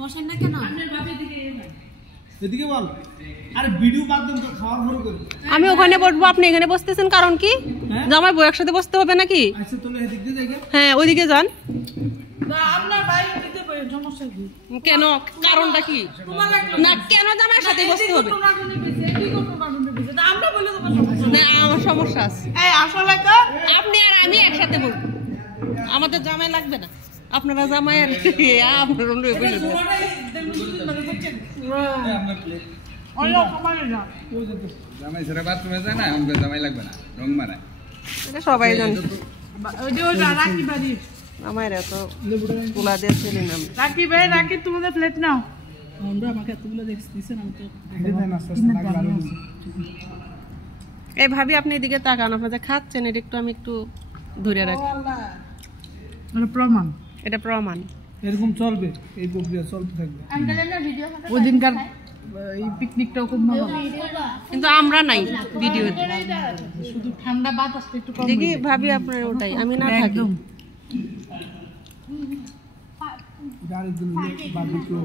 বসেন না কেন? এদিকে বল। আরে ভিডিও বাদম তো খাওয়ার পরে করি। আমি ওখানে বসবো, আপনি এখানে বসতেছেন কারণ কি? জামাই বউ একসাথে বসতে হবে নাকি? আচ্ছা তাহলে এদিক দিয়ে যাই। হ্যাঁ ওইদিকে যান। না আপনার বাইরে দিতে পারে, সমস্যা কি? কেন, কারণটা কি? না কেন জামাইয়ের সাথে বসতে হবে? আমরা বলে তোমার সমস্যা না আমার সমস্যা আছে। এই আসলে তো আপনি আর আমি একসাথে বসবো, আমাদের জামাই লাগবে না। আপনারা জামাই আর আপনার অন্য বলে দেন। জামাই ছেড়ে বাথরুমে যায় না, আমাকে জামাই লাগবে না, রং মারায়। এটা সবাই জানে। রাখি বাড়ি আমার এত পোলা দিয়ে ছেলে নাম। রাখি ভাই, রাখি তোমাদের প্লেট নাও। আমরা আমাকে এতগুলো দিছেন, আমি তো দেন আস্তে আস্তে লাগ ভালো হইছে। এই ভাবি আপনি এদিকে তাকান, আপনি যে খাচ্ছেন এটা একটু আমি একটু ধরে রাখি। এটা প্রমাণ, এটা প্রমাণ। এরকম চলবে, এই প্রক্রিয়া চলতে থাকবে। ওই দিনকার এই পিকনিকটাও খুব মজা, কিন্তু আমরা নাই ভিডিওতে। শুধু ঠান্ডা বাতাসটা একটু কম। দেখি ভাবি আপনার ওটাই, আমি না থাকি। একদম গাড়ির জন্য বারবিকিউ